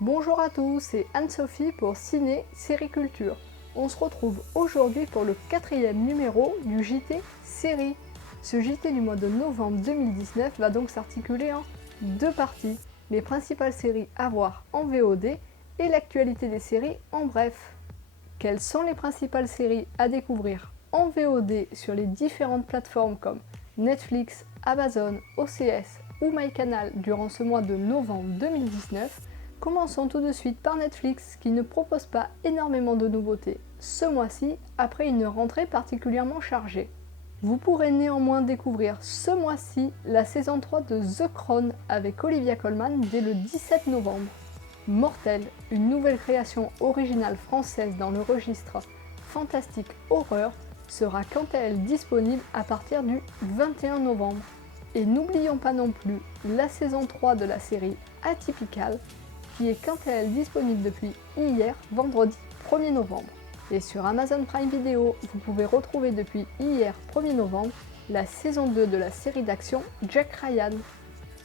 Bonjour à tous, c'est Anne-Sophie pour Ciné Série Culture. On se retrouve aujourd'hui pour le 4e numéro du JT Série. Ce JT du mois de novembre 2019 va donc s'articuler en deux parties, les principales séries à voir en VOD et l'actualité des séries en bref. Quelles sont les principales séries à découvrir en VOD sur les différentes plateformes comme Netflix, Amazon, OCS ou MyCanal durant ce mois de novembre 2019? Commençons tout de suite par Netflix qui ne propose pas énormément de nouveautés ce mois-ci après une rentrée particulièrement chargée. Vous pourrez néanmoins découvrir ce mois-ci la saison 3 de The Crown avec Olivia Colman dès le 17 novembre. Mortel, une nouvelle création originale française dans le registre fantastique horreur, sera quant à elle disponible à partir du 21 novembre. Et n'oublions pas non plus la saison 3 de la série Atypical, qui est quant à elle disponible depuis hier, vendredi 1er novembre. Et sur Amazon Prime Video, vous pouvez retrouver depuis hier 1er novembre la saison 2 de la série d'action Jack Ryan.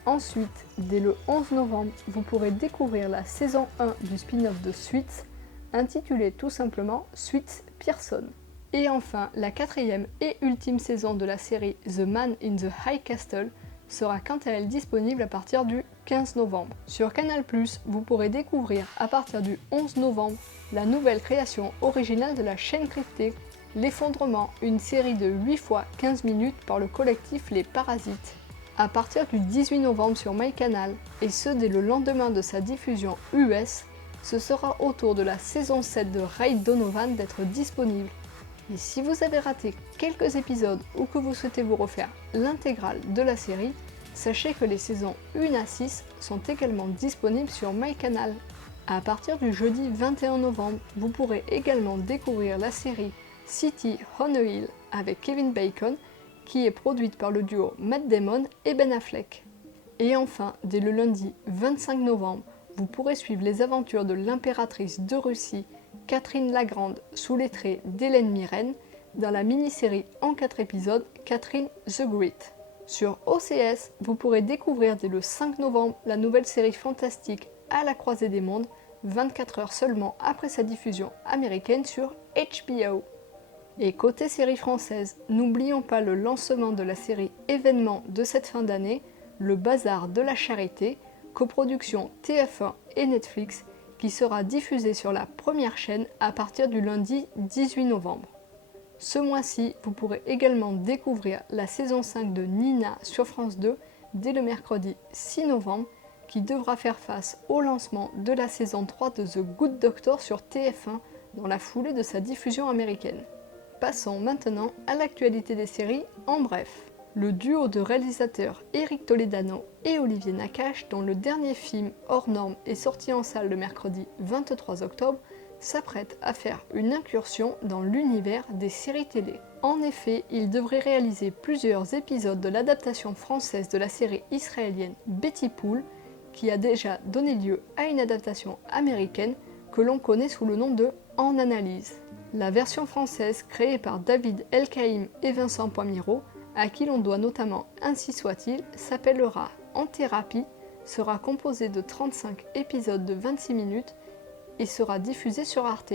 Ensuite, dès le 11 novembre, vous pourrez découvrir la saison 1 du spin-off de Suits, intitulée tout simplement Suits Pearson. Et enfin, la 4e et ultime saison de la série The Man in the High Castle sera quant à elle disponible à partir du 15 novembre. Sur Canal+, vous pourrez découvrir à partir du 11 novembre la nouvelle création originale de la chaîne cryptée, L'Effondrement, une série de 8 fois 15 minutes par le collectif Les Parasites. À partir du 18 novembre sur MyCanal, et ce dès le lendemain de sa diffusion US, ce sera au tour de la saison 7 de Ray Donovan d'être disponible. Et si vous avez raté quelques épisodes ou que vous souhaitez vous refaire l'intégrale de la série, sachez que les saisons 1 à 6 sont également disponibles sur MyCanal. À partir du jeudi 21 novembre, vous pourrez également découvrir la série City on a Hill avec Kevin Bacon, qui est produite par le duo Matt Damon et Ben Affleck. Et enfin, dès le lundi 25 novembre, vous pourrez suivre les aventures de l'impératrice de Russie, Catherine la Grande, sous les traits d'Hélène Mirren, dans la mini-série en 4 épisodes Catherine the Great. Sur OCS, vous pourrez découvrir dès le 5 novembre la nouvelle série fantastique À la croisée des mondes, 24 heures seulement après sa diffusion américaine sur HBO. Et côté série française, n'oublions pas le lancement de la série événement de cette fin d'année, Le Bazar de la Charité, coproduction TF1 et Netflix, qui sera diffusée sur la première chaîne à partir du lundi 18 novembre. Ce mois-ci, vous pourrez également découvrir la saison 5 de Nina sur France 2 dès le mercredi 6 novembre, qui devra faire face au lancement de la saison 3 de The Good Doctor sur TF1 dans la foulée de sa diffusion américaine. Passons maintenant à l'actualité des séries en bref. Le duo de réalisateurs Eric Toledano et Olivier Nakache, dont le dernier film hors norme est sorti en salle le mercredi 23 octobre, s'apprête à faire une incursion dans l'univers des séries télé. En effet, il devrait réaliser plusieurs épisodes de l'adaptation française de la série israélienne Betty Pool, qui a déjà donné lieu à une adaptation américaine que l'on connaît sous le nom de En Analyse. La version française, créée par David Elkaïm et Vincent Poimiro, à qui l'on doit notamment Ainsi soit-il, s'appellera En Thérapie, sera composée de 35 épisodes de 26 minutes et sera diffusée sur Arte.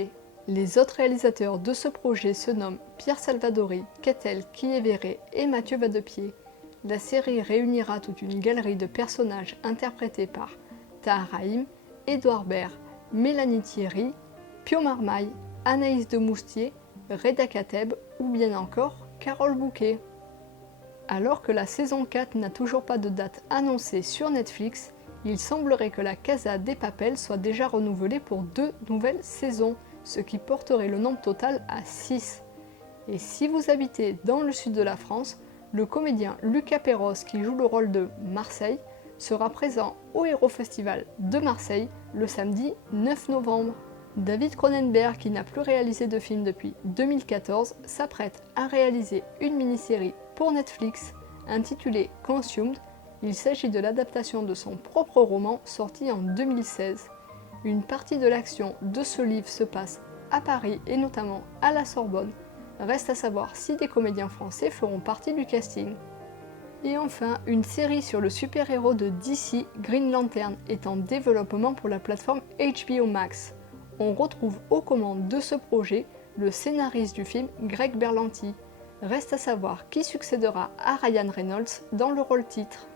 Les autres réalisateurs de ce projet se nomment Pierre Salvadori, Ketel Kievere et Mathieu Vadepied. La série réunira toute une galerie de personnages interprétés par Tahar Rahim, Édouard Baird, Mélanie Thierry, Pio Marmaille, Anaïs de Moustier, Reda Kateb ou bien encore Carole Bouquet. Alors que la saison 4 n'a toujours pas de date annoncée sur Netflix, il semblerait que la Casa des Papel soit déjà renouvelée pour 2 nouvelles saisons, ce qui porterait le nombre total à 6. Et si vous habitez dans le sud de la France, le comédien Lucas Perros, qui joue le rôle de Marseille, sera présent au Héros Festival de Marseille le samedi 9 novembre. David Cronenberg, qui n'a plus réalisé de film depuis 2014, s'apprête à réaliser une mini-série pour Netflix intitulée Consumed. Il s'agit de l'adaptation de son propre roman sorti en 2016. Une partie de l'action de ce livre se passe à Paris et notamment à la Sorbonne. Reste à savoir si des comédiens français feront partie du casting. Et enfin, une série sur le super-héros de DC, Green Lantern, est en développement pour la plateforme HBO Max. On retrouve aux commandes de ce projet le scénariste du film Greg Berlanti. Reste à savoir qui succédera à Ryan Reynolds dans le rôle titre.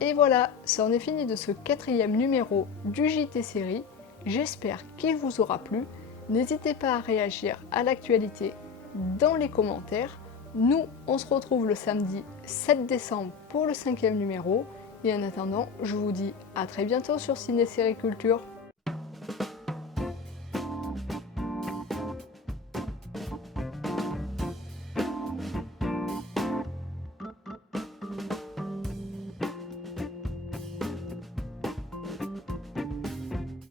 Et voilà, ça en est fini de ce 4e numéro du JT Série. J'espère qu'il vous aura plu. N'hésitez pas à réagir à l'actualité dans les commentaires. Nous, on se retrouve le samedi 7 décembre pour le 5e numéro. Et en attendant, je vous dis à très bientôt sur Ciné Série Culture.